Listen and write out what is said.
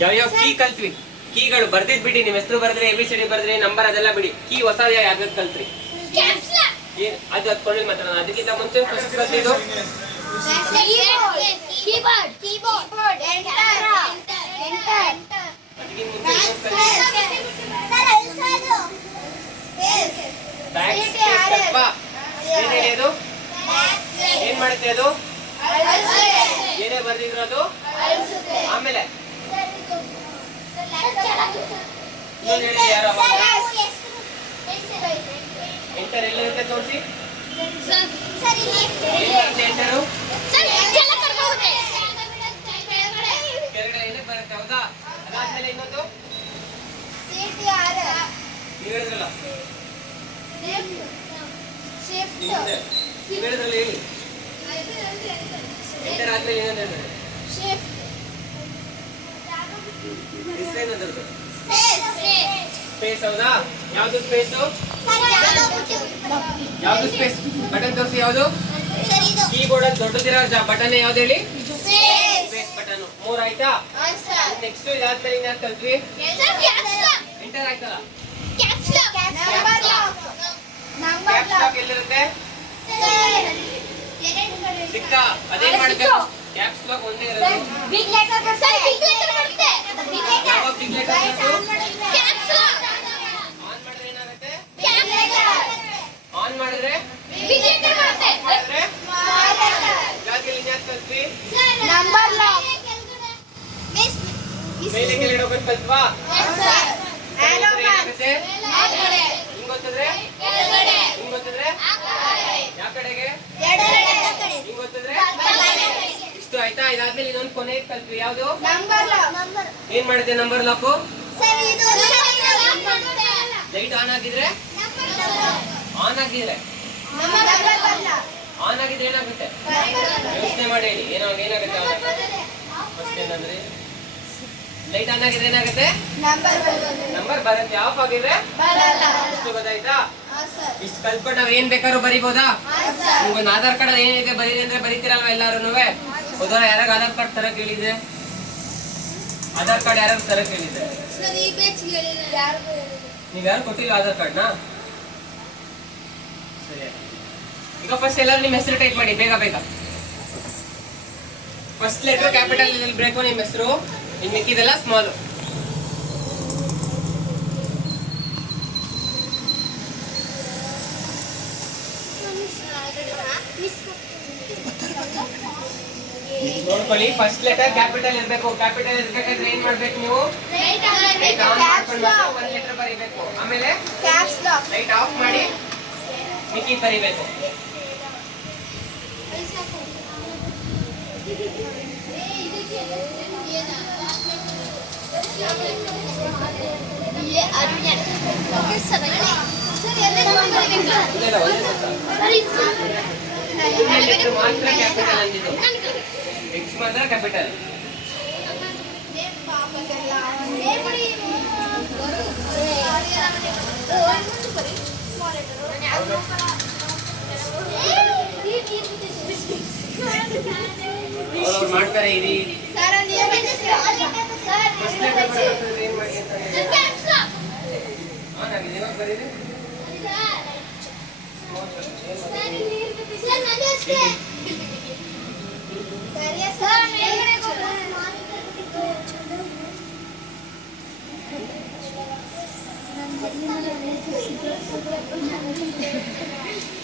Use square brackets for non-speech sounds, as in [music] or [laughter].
ಯಾವ್ಯಾವ ಕೀ ಕಲ್ತ್ವಿ? ಕೀಗಳು ಬರ್ದಿದ್ ಬಿಡಿ ನಿಮ್ ಹೆಸರು ಬರ್ದ್ರೆ ಎ ಬಿ ಸಿ ಡಿ ಬರ್ದ್ರಿ ನಂಬರ್ ಅದೆಲ್ಲ ಬಿಡಿ. ಕೀ ಹೊಸ ಯಾವ್ದು ಕಲ್ತ್ರಿ? ಏನ್ ಅದು ಅದ್ಕೊಳ್ಳಿ ಮಾತಾಡೋಣ ಅದಕ್ಕಿಂತ ಮುಂಚೆ ಫಸ್ಟ್ ಕಲ್ತಿದ್ದು ಏನ್ ಮಾಡುತ್ತೆ ಅದು? ಏನೇ ಬರ್ದಿದ್ರು ಅದು? ಆಮೇಲೆ ಎಂಟರ್ ಎಲ್ಲಿರುತ್ತೆ ತೋರಿಸಿ. ಎಂಟರು? ಕೆಳಗಡೆ ಏನೇ ಬರುತ್ತೆ? ಹೌದಾ? ಅದಾದ್ಮೇಲೆ ಇನ್ನೊಂದು? ನೀವು ಹೇಳಿದ್ರಲ್ಲ. ನೀವು ಹೇಳಿದ್ರಲ್ಲ ಹೇಳಿ. ಎಂಟರ್ ಆದ್ಮೇಲೆ ಇನ್ನೊಂದು ಹೇಳ್ತಾರೆ. ಅದ್ರದ್ದು ಸ್ಪೇಸ್ ಹೌದಾ? ಯಾವುದು ಸ್ಪೇಸ್ ಯಾವುದು ಸ್ಪೇಸ್ ಬಟನ್ ತೋರಿಸಿ ಯಾವ್ದು? ಕೀಬೋರ್ಡ್ ಅಲ್ಲಿ ದೊಡ್ಡದಿರೋ ಬಟನ್ ಯಾವ್ದು ಹೇಳಿ? ಸ್ಪೇಸ್ ಬಟನ್ ಮೂರ್ ಆಯ್ತಾ? ನೆಕ್ಸ್ಟ್ ಇದಾದ್ಮೇಲೆ ಇನ್ಯಾವ್ದು ಕಲ್ತ್ವಿ? ಎಂಟರ್ ಆಯ್ತಲ್ಲ? ಕ್ಯಾಪ್ಸ್ ಲಾಕ್ ಎಲ್ಲಿರುತ್ತೆ? ಸಿಕ್ಕ ಅದೇನ್ ಮಾಡುತ್ತೆ ಕ್ಯಾಪ್ಸ್ ಲಾಕ್ ಒಂದೇ ಇರೋದು. ಯಾವಾಗ ಬಿಗ್ ಲೆಟರ್ ಆನ್ ಮಾಡಿದ್ರೆ. ಏನಾಗುತ್ತೆ? ಆನ್ ಮಾಡಿದ್ರೆ? ಮಾಡಿದ್ರೆ? ಇಲ್ಲಿ ಇನ್ಯಾವ್ದು ಕಲ್ತ್ವಿ? ಮೇಲೆ ಕೆಳಗಡೆ ಹೋಗೋದು ಕಲ್ತ್ವಾ? ಏನಾಗುತ್ತೆ? ಹಿಂಗ್ ಆಯ್ತಾ? ಇದಾದ್ಮೇಲೆ ಇದೊಂದು ಕೊನೆ ಕಲ್ತು ಯಾವ್ದು? ಏನ್ ಮಾಡಿದೆ ನಂಬರ್ ಲಾಕು ಲೈಟ್ ಆನ್ ಆಗಿದ್ರೆ? ಆನ್ ಆಗಿದ್ರೆ? ಆನ್ ಆಗಿದ್ರೆ ಏನಾಗುತ್ತೆ? ಯೋಚನೆ ಮಾಡಿ ಏನೋ ಏನಾಗುತ್ತೆ ಫಸ್ಟ್ ಏನಂದ್ರೆ ಲೈಟ್ ಆನ್ ಆಗಿದ್ರೆ ಏನಾಗುತ್ತೆ? ನಂಬರ್ ಬರುತ್ತೆ. ಆಫ್ ಆಗಿದ್ರೆ? ಇಷ್ಟು ಗೊತ್ತಾಯ್ತಾ? ಇಷ್ಟು ಕಲ್ತ್ಕೊಂಡು ನಾವ್ ಏನ್ ಬೇಕಾದ್ರೂ ಬರಿಬೋದಾ? ನಿಮ್ಗೊಂದು ಆಧಾರ್ ಕಾರ್ಡ್ ಏನಿದೆ ಬರೀರಿ ಅಂದ್ರೆ ಬರೀತಿರಲ್ವಾ ಎಲ್ಲಾರು ಹೌದಾ ಯಾರಾಗ ಆಧಾರ್ ಕಾರ್ಡ್ ತರ ಕೇಳಿದೆ ಆಧಾರ್ ಕಾರ್ಡ್ ಯಾರಾಗ ತರ ಕೇಳಿದೆ ನೀವ್ ಯಾರು ಕೊಟ್ಟಿಲ್ಲ ಆಧಾರ್ ಕಾರ್ಡ್ನ? ಸರಿ. ಈಗ ಫಸ್ಟ್ ಎಲ್ಲರೂ ನಿಮ್ಮ ಹೆಸರು ಟೈಪ್ ಮಾಡಿ ಬೇಗ ಬೇಗ. ಫಸ್ಟ್ ಲೆಟರ್ ಕ್ಯಾಪಿಟಲ್ ಬೇಕು ನಿಮ್ಮ ಹೆಸರು. ಇನ್ನು ಮಿಕ್ಕಿದೆಲ್ಲ ಸ್ಮಾಲ್ ನೋಡ್ಕೊಳ್ಳಿ ಫಸ್ಟ್ ಲೆಟರ್ ಕ್ಯಾಪಿಟಲ್ ಇರ್ಬೇಕು. ಕ್ಯಾಪಿಟಲ್ ಇರ್ಬೇಕಾದ್ರೆ ಏನ್ ಮಾಡ್ಬೇಕು ನೀವು. ಲೈಟ್ ಆನ್ ಮಾಡ್ಕೊಂಡು ಒಂದ್ ಲೆಟರ್ ಬರಿಬೇಕು. ಆಮೇಲೆ ಲೈಟ್ ಆಫ್ ಮಾಡಿ ಮಿಕ್ಕಿ ಬರಿಬೇಕು. ಇದೆಲ್ಲ ಒಂದೇ ಸತ ಲೆಟರ್ ಮಾತ್ರ ಕ್ಯಾಪಿಟಲ್ ಅಂದಿದ್ದು ಎಕ್ಸ್ ಮಾತ್ರ ಕ್ಯಾಪಿಟಲ್ ಅವ್ರು ಮಾಡ್ತಾರೆ ಇರಿ ಫಸ್ಟ್ ಲೆಟರ್ [laughs] ಬರೋದು